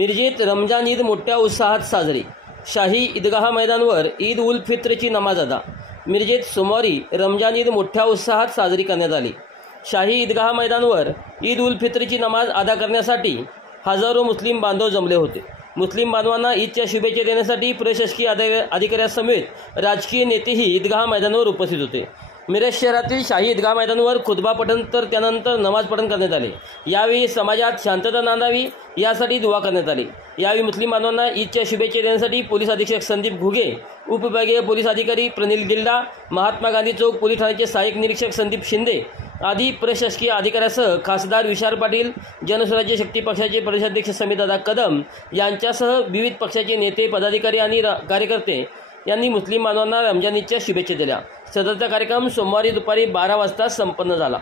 मिरजेत रमजान ईद मोठ्या उत्साहात साजरी। शाही ईदगाह मैदानावर ईद उल फित्रची नमाज अदा। मिरजेत सोमवारी रमजान ईद मोठ्या उत्साहात साजरी करण्यात आली। शाही ईदगाह मैदानावर ईद उल फित्रची नमाज अदा करण्यासाठी हजारो मुस्लिम बांधव जमले होते। मुस्लिम बांधवांना ईदच्या शुभेच्छा देण्यासाठी प्रशासकीय अधिकाऱ्यांसमेत राजकीय नेतेही ईदगाह मैदानावर उपस्थित होते। मिरज शहरातील शाही ईदगाह मैदानावर खुतबा पठण तर त्यानंतर नमाज पठण करण्यात आले। यावेळी समाजात शांतता नांदावी यासाठी दुआ करण्यात आली। यावेळी मुस्लिम बांधवांना ईदच्या शुभेच्छा देण्यासाठी पोलीस अधीक्षक संदीप घुगे, उपविभागीय पोलीस अधिकारी प्रनिल गिल्डा, महात्मा गांधी चौक पोलीस ठाण्याचे सहाय्यक निरीक्षक संदीप शिंदे आदी प्रशासकीय अधिकाऱ्यांसह खासदार विशाल पाटील, जनस्वराज्य शक्ती पक्षाचे प्रदेशाध्यक्ष समीरदादा कदम यांच्यासह विविध पक्षाचे नेते, पदाधिकारी आणि कार्यकर्ते यांनी मुस्लिम बांधवांना रमजान ईदच्या शुभेच्छा दिल्या। सदरचा कार्यक्रम सोमवारी दुपारी 12 वाजता संपन्न झाला।